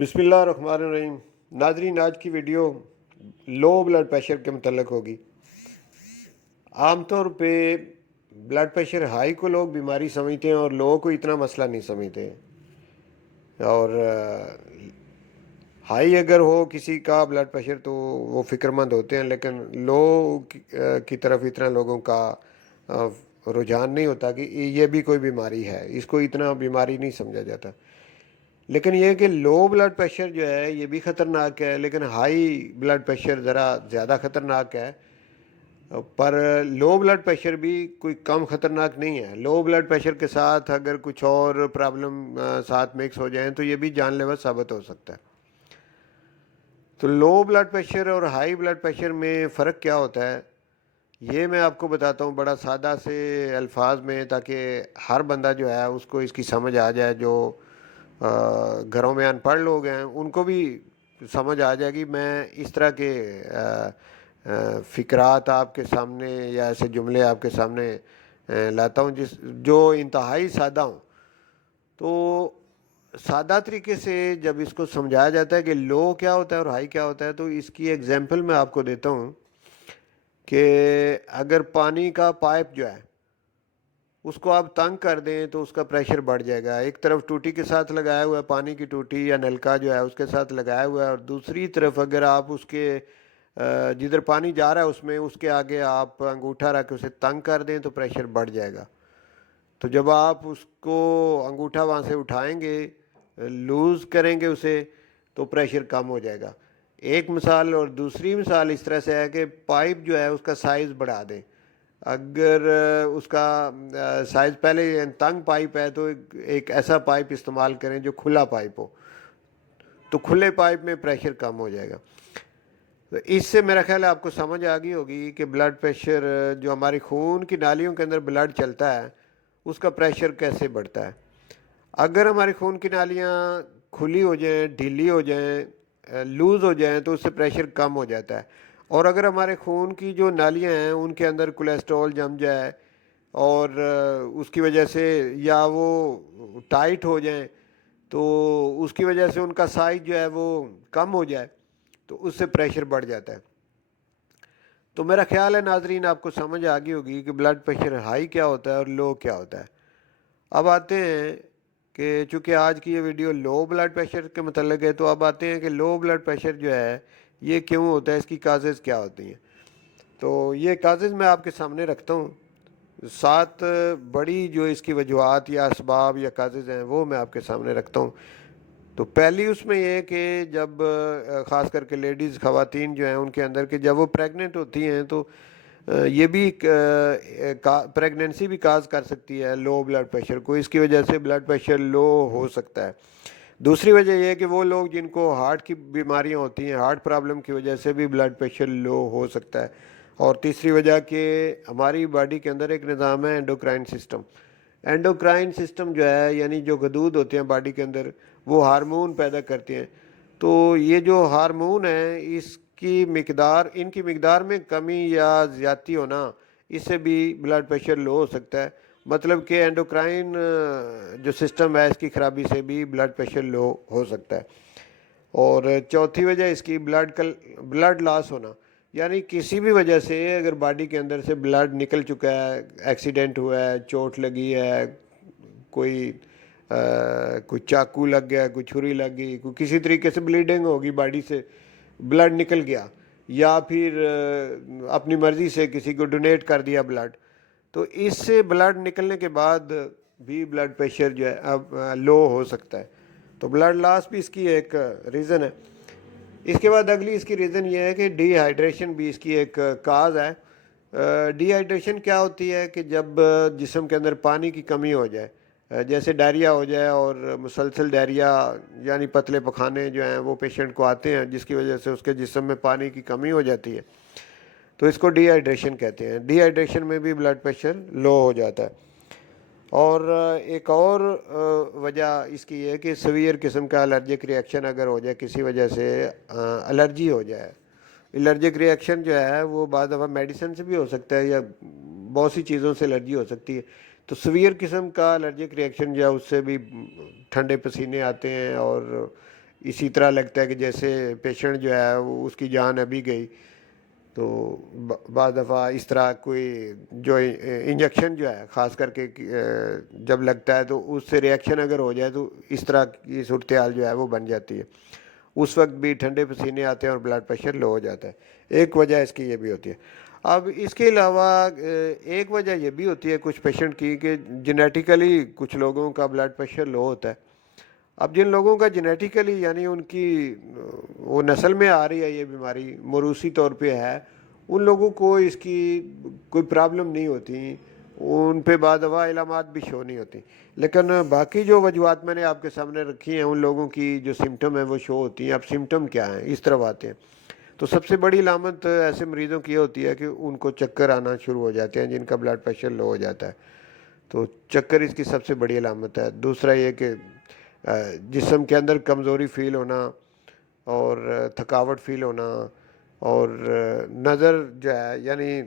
بسم اللہ الرحمن الرحیم۔ ناظرین، آج کی ویڈیو لو بلڈ پریشر کے متعلق ہوگی۔ عام طور پہ بلڈ پریشر ہائی کو لوگ بیماری سمجھتے ہیں اور لو کو اتنا مسئلہ نہیں سمجھتے، اور ہائی اگر ہو کسی کا بلڈ پریشر تو وہ فکر مند ہوتے ہیں، لیکن لو کی طرف اتنا لوگوں کا رجحان نہیں ہوتا کہ یہ بھی کوئی بیماری ہے، اس کو اتنا بیماری نہیں سمجھا جاتا۔ لیکن یہ کہ لو بلڈ پریشر جو ہے یہ بھی خطرناک ہے، لیکن ہائی بلڈ پریشر ذرا زیادہ خطرناک ہے۔ پر لو بلڈ پریشر بھی کوئی کم خطرناک نہیں ہے۔ لو بلڈ پریشر کے ساتھ اگر کچھ اور پرابلم ساتھ مکس ہو جائیں تو یہ بھی جان لیوا ثابت ہو سکتا ہے۔ تو لو بلڈ پریشر اور ہائی بلڈ پریشر میں فرق کیا ہوتا ہے، یہ میں آپ کو بتاتا ہوں بڑا سادہ سے الفاظ میں، تاکہ ہر بندہ جو ہے اس کو اس کی سمجھ آ جائے۔ جو گھروں میں ان پڑھ لوگ ہیں ان کو بھی سمجھ آ جائے گی۔ میں اس طرح کے فکرات آپ کے سامنے یا ایسے جملے آپ کے سامنے لاتا ہوں جو انتہائی سادہ ہوں۔ تو سادہ طریقے سے جب اس کو سمجھایا جاتا ہے کہ لو کیا ہوتا ہے اور ہائی کیا ہوتا ہے، تو اس کی ایگزامپل میں آپ کو دیتا ہوں کہ اگر پانی کا پائپ جو ہے اس کو آپ تنگ کر دیں تو اس کا پریشر بڑھ جائے گا۔ ایک طرف ٹوٹی کے ساتھ لگایا ہوا ہے، پانی کی ٹوٹی یا نلکا جو ہے اس کے ساتھ لگایا ہوا ہے، اور دوسری طرف اگر آپ اس کے جدھر پانی جا رہا ہے اس کے آگے آپ انگوٹھا رکھ کے اسے تنگ کر دیں تو پریشر بڑھ جائے گا۔ تو جب آپ اس کو انگوٹھا وہاں سے اٹھائیں گے، لوز کریں گے اسے، تو پریشر کم ہو جائے گا۔ ایک مثال، اور دوسری مثال اس طرح سے ہے کہ پائپ جو ہے اس کا سائز بڑھا دیں۔ اگر اس کا سائز پہلے تنگ پائپ ہے تو ایک ایسا پائپ استعمال کریں جو کھلا پائپ ہو، تو کھلے پائپ میں پریشر کم ہو جائے گا۔ تو اس سے میرا خیال ہے آپ کو سمجھ آ گئی ہوگی کہ بلڈ پریشر جو ہماری خون کی نالیوں کے اندر بلڈ چلتا ہے اس کا پریشر کیسے بڑھتا ہے۔ اگر ہماری خون کی نالیاں کھلی ہو جائیں، ڈھیلی ہو جائیں، لوز ہو جائیں تو اس سے پریشر کم ہو جاتا ہے۔ اور اگر ہمارے خون کی جو نالیاں ہیں ان کے اندر کولیسٹرول جم جائے اور اس کی وجہ سے، یا وہ ٹائٹ ہو جائیں تو اس کی وجہ سے ان کا سائز جو ہے وہ کم ہو جائے تو اس سے پریشر بڑھ جاتا ہے۔ تو میرا خیال ہے ناظرین آپ کو سمجھ آ گئی ہوگی کہ بلڈ پریشر ہائی کیا ہوتا ہے اور لو کیا ہوتا ہے۔ اب آتے ہیں کہ چونکہ آج کی یہ ویڈیو لو بلڈ پریشر کے متعلق ہے، تو اب آتے ہیں کہ لو بلڈ پریشر جو ہے یہ کیوں ہوتا ہے، اس کی کازز کیا ہوتی ہیں۔ تو یہ کازز میں آپ کے سامنے رکھتا ہوں، 7 بڑی جو اس کی وجوہات یا اسباب یا کازز ہیں وہ میں آپ کے سامنے رکھتا ہوں۔ تو پہلی اس میں یہ کہ جب خاص کر کے لیڈیز، خواتین جو ہیں ان کے اندر، کہ جب وہ پریگننٹ ہوتی ہیں تو یہ بھی پریگننسی بھی کاز کر سکتی ہے لو بلڈ پریشر کو، اس کی وجہ سے بلڈ پریشر لو ہو سکتا ہے۔ دوسری وجہ یہ ہے کہ وہ لوگ جن کو ہارٹ کی بیماریاں ہوتی ہیں، ہارٹ پرابلم کی وجہ سے بھی بلڈ پریشر لو ہو سکتا ہے۔ اور تیسری وجہ کہ ہماری باڈی کے اندر ایک نظام ہے اینڈوکرائن سسٹم۔ اینڈوکرائن سسٹم جو ہے یعنی جو غدود ہوتے ہیں باڈی کے اندر، وہ ہارمون پیدا کرتے ہیں۔ تو یہ جو ہارمون ہیں ان کی مقدار میں کمی یا زیادتی ہونا، اس سے بھی بلڈ پریشر لو ہو سکتا ہے۔ مطلب کہ اینڈوکرائن جو سسٹم ہے اس کی خرابی سے بھی بلڈ پریشر لو ہو سکتا ہے۔ اور چوتھی وجہ اس کی بلڈ لاس ہونا، یعنی کسی بھی وجہ سے اگر باڈی کے اندر سے بلڈ نکل چکا ہے، ایکسیڈنٹ ہوا ہے، چوٹ لگی ہے، کوئی چاقو لگ گیا، کوئی چھری لگ گئی، کوئی کسی طریقے سے بلیڈنگ ہوگی، باڈی سے بلڈ نکل گیا، یا پھر اپنی مرضی سے کسی کو ڈونیٹ کر دیا بلڈ، تو اس سے بلڈ نکلنے کے بعد بھی بلڈ پریشر جو ہے اب لو ہو سکتا ہے۔ تو بلڈ لاس بھی اس کی ایک ریزن ہے۔ اس کے بعد اگلی اس کی ریزن یہ ہے کہ ڈی ہائیڈریشن بھی اس کی ایک کاز ہے۔ ڈی ہائیڈریشن کیا ہوتی ہے کہ جب جسم کے اندر پانی کی کمی ہو جائے، جیسے ڈائریا ہو جائے، اور مسلسل ڈائریا یعنی پتلے پخانے جو ہیں وہ پیشنٹ کو آتے ہیں، جس کی وجہ سے اس کے جسم میں پانی کی کمی ہو جاتی ہے، تو اس کو ڈی ہائیڈریشن کہتے ہیں۔ ڈی ہائیڈریشن میں بھی بلڈ پریشر لو ہو جاتا ہے۔ اور ایک اور وجہ اس کی ہے کہ سیویئر قسم کا الرجک ری ایکشن اگر ہو جائے، کسی وجہ سے الرجی ہو جائے۔ الرجک ری ایکشن جو ہے وہ بعض دفعہ میڈیسن سے بھی ہو سکتا ہے، یا بہت سی چیزوں سے الرجی ہو سکتی ہے۔ تو سیویئر قسم کا الرجک ری ایکشن جو ہے اس سے بھی ٹھنڈے پسینے آتے ہیں، اور اسی طرح لگتا ہے کہ جیسے پیشنٹ جو ہے وہ اس کی جان ابھی گئی. تو بعض دفعہ اس طرح کوئی جو انجیکشن جو ہے خاص کر کے جب لگتا ہے تو اس سے ریئیکشن اگر ہو جائے تو اس طرح کی صورتحال جو ہے وہ بن جاتی ہے. اس وقت بھی ٹھنڈے پسینے آتے ہیں اور بلڈ پریشر لو ہو جاتا ہے. ایک وجہ اس کی یہ بھی ہوتی ہے. اب اس کے علاوہ ایک وجہ یہ بھی ہوتی ہے کچھ پیشنٹ کی کہ جینیٹیکلی کچھ لوگوں کا بلڈ پریشر لو ہوتا ہے. اب جن لوگوں کا جینیٹیکلی یعنی ان کی وہ نسل میں آ رہی ہے یہ بیماری موروثی طور پہ ہے, ان لوگوں کو اس کی کوئی پرابلم نہیں ہوتی, ان پہ بعض دفعہ علامات بھی شو نہیں ہوتی. لیکن باقی جو وجوہات میں نے آپ کے سامنے رکھی ہیں ان لوگوں کی جو سمٹم ہیں وہ شو ہوتی ہیں. اب سمٹم کیا ہیں اس طرف آتے ہیں. تو سب سے بڑی علامت ایسے مریضوں کی یہ ہوتی ہے کہ ان کو چکر آنا شروع ہو جاتے ہیں جن کا بلڈ پریشر لو ہو جاتا ہے. تو چکر اس کی سب سے بڑی علامت ہے. دوسرا یہ کہ جسم کے اندر کمزوری فیل ہونا اور تھکاوٹ فیل ہونا اور نظر جو ہے یعنی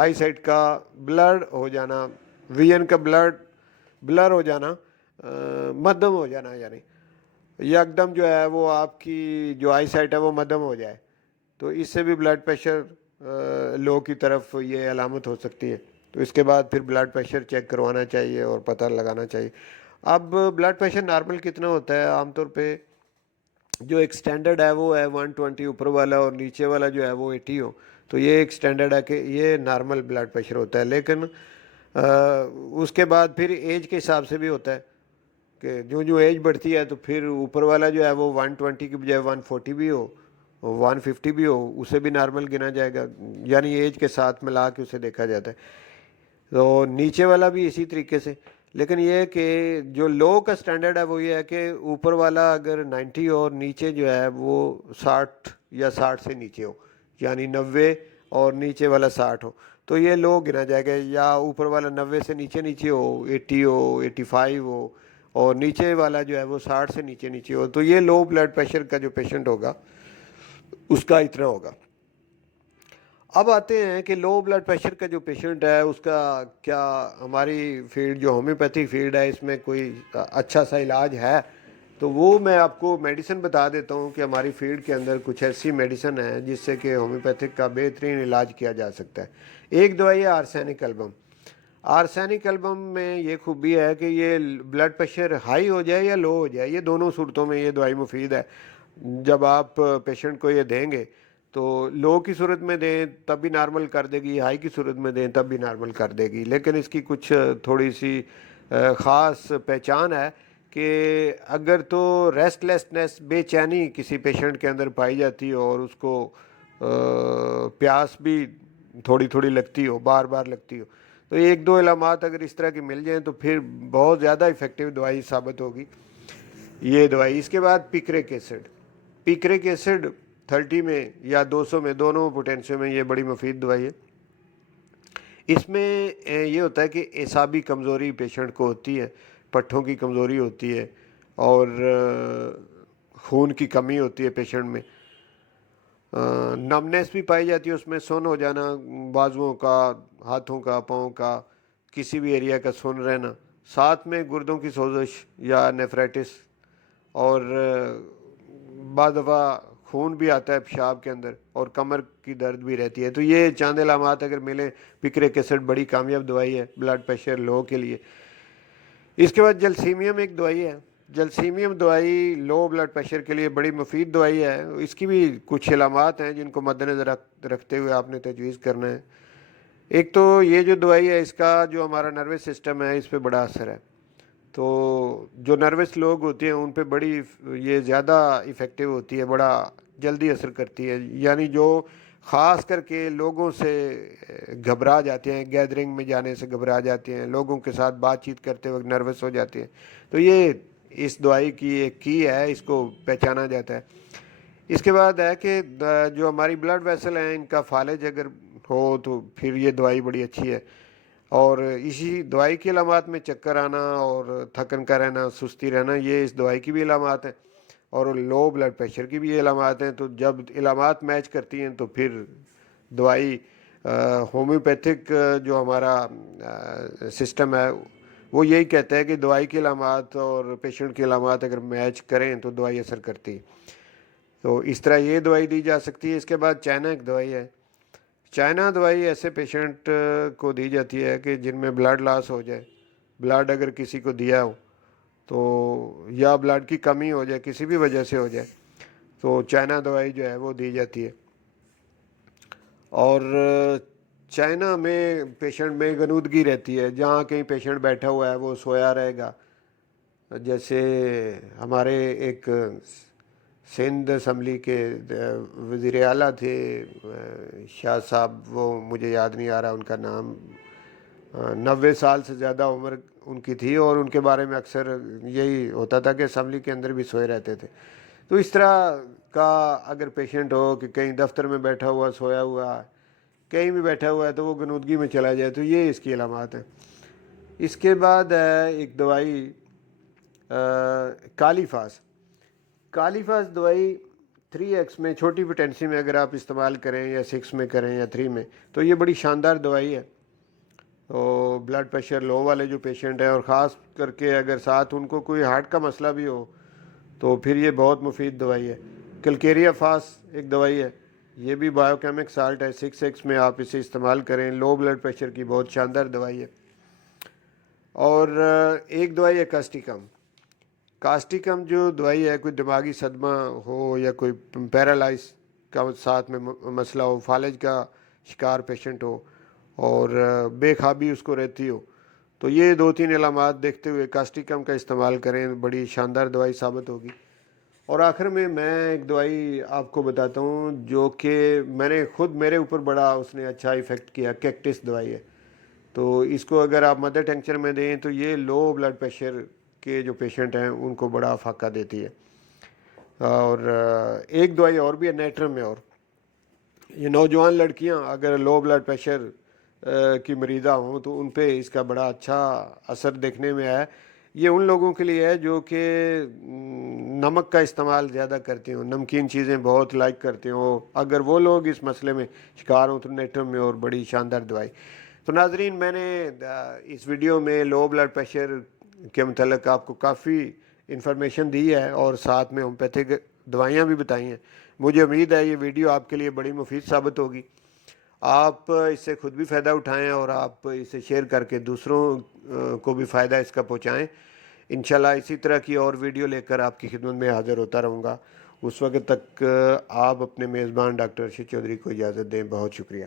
آئی سائٹ کا بلر ہو جانا, ویژن کا بلر ہو جانا, مدھم ہو جانا, یعنی یکدم جو ہے وہ آپ کی جو آئی سائٹ ہے وہ مدھم ہو جائے, تو اس سے بھی بلڈ پریشر لو کی طرف یہ علامت ہو سکتی ہے. تو اس کے بعد پھر بلڈ پریشر چیک کروانا چاہیے اور پتہ لگانا چاہیے. اب بلڈ پریشر نارمل کتنا ہوتا ہے؟ عام طور پہ جو ایک سٹینڈرڈ ہے وہ ہے 120 اوپر والا اور نیچے والا جو ہے وہ 80 ہو, تو یہ ایک سٹینڈرڈ ہے کہ یہ نارمل بلڈ پریشر ہوتا ہے. لیکن اس کے بعد پھر ایج کے حساب سے بھی ہوتا ہے کہ جو ایج بڑھتی ہے تو پھر اوپر والا جو ہے وہ 120 کی بجائے 140 بھی ہو, 150 بھی ہو, اسے بھی نارمل گنا جائے گا, یعنی ایج کے ساتھ ملا کے اسے دیکھا جاتا ہے. تو نیچے والا بھی اسی طریقے سے. لیکن یہ کہ جو لو کا سٹینڈرڈ ہے وہ یہ ہے کہ اوپر والا اگر 90 ہو اور نیچے جو ہے وہ 60 یا 60 سے نیچے ہو, یعنی 90 اور نیچے والا 60 ہو, تو یہ لو گنا جائے گا. یا اوپر والا 90 سے نیچے ہو, 80 ہو, 85 ہو, اور نیچے والا جو ہے وہ 60 سے نیچے ہو, تو یہ لو بلڈ پریشر کا جو پیشنٹ ہوگا اس کا اتنا ہوگا. اب آتے ہیں کہ لو بلڈ پریشر کا جو پیشنٹ ہے اس کا کیا ہماری فیلڈ جو ہومیوپیتھی فیلڈ ہے اس میں کوئی اچھا سا علاج ہے؟ تو وہ میں آپ کو میڈیسن بتا دیتا ہوں کہ ہماری فیلڈ کے اندر کچھ ایسی میڈیسن ہے جس سے کہ ہومیوپیتھک کا بہترین علاج کیا جا سکتا ہے. ایک دوائی ہے آرسینک البم. آرسینک البم میں یہ خوبی ہے کہ یہ بلڈ پریشر ہائی ہو جائے یا لو ہو جائے, یہ دونوں صورتوں میں یہ دوائی مفید ہے. جب آپ پیشنٹ کو یہ دیں گے تو لو کی صورت میں دیں تب بھی نارمل کر دے گی, ہائی کی صورت میں دیں تب بھی نارمل کر دے گی. لیکن اس کی کچھ تھوڑی سی خاص پہچان ہے کہ اگر تو ریسٹ لیسنس بے چینی کسی پیشنٹ کے اندر پائی جاتی ہو اور اس کو پیاس بھی تھوڑی تھوڑی لگتی ہو, بار بار لگتی ہو, تو ایک دو علامات اگر اس طرح کی مل جائیں تو پھر بہت زیادہ افیکٹو دوائی ثابت ہوگی یہ دوائی. اس کے بعد پیکرک ایسڈ. پیکرک ایسڈ 30 میں یا 200 میں, دونوں پوٹینشیو میں یہ بڑی مفید دوائی ہے. اس میں یہ ہوتا ہے کہ اعصابی کمزوری پیشنٹ کو ہوتی ہے, پٹھوں کی کمزوری ہوتی ہے اور خون کی کمی ہوتی ہے پیشنٹ میں, نمنیس بھی پائی جاتی ہے اس میں, سن ہو جانا بازوؤں کا, ہاتھوں کا, پاؤں کا, کسی بھی ایریا کا سن رہنا, ساتھ میں گردوں کی سوزش یا نیفرائٹس, اور بعض دفعہ خون بھی آتا ہے پیشاب کے اندر, اور کمر کی درد بھی رہتی ہے. تو یہ چاند علامات اگر ملیں, پیکرک ایسڈ بڑی کامیاب دوائی ہے بلڈ پریشر لو کے لیے. اس کے بعد جلسیمیم ایک دوائی ہے. جلسیمیم دوائی لو بلڈ پریشر کے لیے بڑی مفید دوائی ہے. اس کی بھی کچھ علامات ہیں جن کو مد نظر رکھتے ہوئے آپ نے تجویز کرنا ہے. ایک تو یہ جو دوائی ہے اس کا جو ہمارا نروس سسٹم ہے اس پہ بڑا اثر ہے, تو جو نروس لوگ ہوتے ہیں ان پہ بڑی یہ زیادہ افیکٹو ہوتی ہے, بڑا جلدی اثر کرتی ہے. یعنی جو خاص کر کے لوگوں سے گھبرا جاتے ہیں, گیدرنگ میں جانے سے گھبرا جاتے ہیں, لوگوں کے ساتھ بات چیت کرتے وقت نروس ہو جاتے ہیں, تو یہ اس دوائی کی ایک کی ہے, اس کو پہچانا جاتا ہے. اس کے بعد ہے کہ جو ہماری بلڈ ویسل ہیں ان کا فالج اگر ہو تو پھر یہ دوائی بڑی اچھی ہے. اور اسی دوائی کی علامات میں چکر آنا اور تھکن کا رہنا, سستی رہنا, یہ اس دوائی کی بھی علامات ہیں, اور لو بلڈ پریشر کی بھی یہ علامات ہیں. تو جب علامات میچ کرتی ہیں تو پھر دوائی ہومیوپیتھک جو ہمارا سسٹم ہے وہ یہی کہتا ہے کہ دوائی کے علامات اور پیشنٹ کے علامات اگر میچ کریں تو دوائی اثر کرتی ہے. تو اس طرح یہ دوائی دی جا سکتی ہے. اس کے بعد چائنا ایک دوائی ہے. چائنا دوائی ایسے پیشنٹ کو دی جاتی ہے کہ جن میں بلڈ لاس ہو جائے. بلڈ اگر کسی کو دیا ہو تو یا بلڈ کی کمی ہو جائے کسی بھی وجہ سے ہو جائے تو چائنا دوائی جو ہے وہ دی جاتی ہے. اور چائنا میں پیشنٹ میں غنودگی رہتی ہے. جہاں کہیں پیشنٹ بیٹھا ہوا ہے وہ سویا رہے گا. جیسے ہمارے ایک سندھ اسمبلی کے وزیر اعلیٰ تھے شاہ صاحب, وہ مجھے یاد نہیں آ رہا ان کا نام, 90 سال سے زیادہ عمر ان کی تھی, اور ان کے بارے میں اکثر یہی ہوتا تھا کہ اسمبلی کے اندر بھی سوئے رہتے تھے. تو اس طرح کا اگر پیشنٹ ہو کہ کہیں دفتر میں بیٹھا ہوا سویا ہوا کہیں بھی بیٹھا ہوا ہے تو وہ غنودگی میں چلا جائے تو یہ اس کی علامات ہیں. اس کے بعد ہے ایک دوائی کالیفاس. کالیفاس دوائی 3x میں چھوٹی پوٹینسی میں اگر آپ استعمال کریں یا 6 میں کریں یا 3 میں تو یہ بڑی شاندار دوائی ہے. تو بلڈ پریشر لو والے جو پیشنٹ ہیں اور خاص کر کے اگر ساتھ ان کو کوئی ہارٹ کا مسئلہ بھی ہو تو پھر یہ بہت مفید دوائی ہے. کلکیریا فاس ایک دوائی ہے, یہ بھی بایو کیمک سالٹ ہے. 6x میں آپ اسے استعمال کریں, لو بلڈ پریشر کی بہت شاندار دوائی ہے. اور ایک دوائی ہے کاسٹیکم. کاسٹیکم جو دوائی ہے, کوئی دماغی صدمہ ہو یا کوئی پیرالائز کا ساتھ میں مسئلہ ہو, فالج کا شکار پیشنٹ ہو اور بے خوابی اس کو رہتی ہو, تو یہ 2-3 علامات دیکھتے ہوئے کاسٹیکم کا استعمال کریں, بڑی شاندار دوائی ثابت ہوگی. اور آخر میں ایک دوائی آپ کو بتاتا ہوں جو کہ میں نے خود میرے اوپر بڑا اس نے اچھا ایفیکٹ کیا. کیکٹس دوائی ہے. تو اس کو اگر آپ مدر ٹنکچر میں دیں تو یہ لو بلڈ پریشر کے جو پیشنٹ ہیں ان کو بڑا فائدہ دیتی ہے. اور ایک دوائی اور بھی ہے نیٹرم میں. اور یہ نوجوان لڑکیاں اگر لو بلڈ پریشر کی مریضہ ہوں تو ان پہ اس کا بڑا اچھا اثر دیکھنے میں آیا. یہ ان لوگوں کے لیے ہے جو کہ نمک کا استعمال زیادہ کرتے ہوں, نمکین چیزیں بہت لائک کرتے ہوں. اگر وہ لوگ اس مسئلے میں شکار ہوں تو نیٹرم میں اور بڑی شاندار دوائی. تو ناظرین, میں نے اس ویڈیو میں لو بلڈ پریشر کے متعلق آپ کو کافی انفارمیشن دی ہے اور ساتھ میں ہومیوپیتھک دوائیاں بھی بتائی ہیں. مجھے امید ہے یہ ویڈیو آپ کے لیے بڑی مفید ثابت ہوگی. آپ اس سے خود بھی فائدہ اٹھائیں اور آپ اسے شیئر کر کے دوسروں کو بھی فائدہ اس کا پہنچائیں. انشاءاللہ اسی طرح کی اور ویڈیو لے کر آپ کی خدمت میں حاضر ہوتا رہوں گا. اس وقت تک آپ اپنے میزبان ڈاکٹر ارشد چودھری کو اجازت دیں. بہت شکریہ.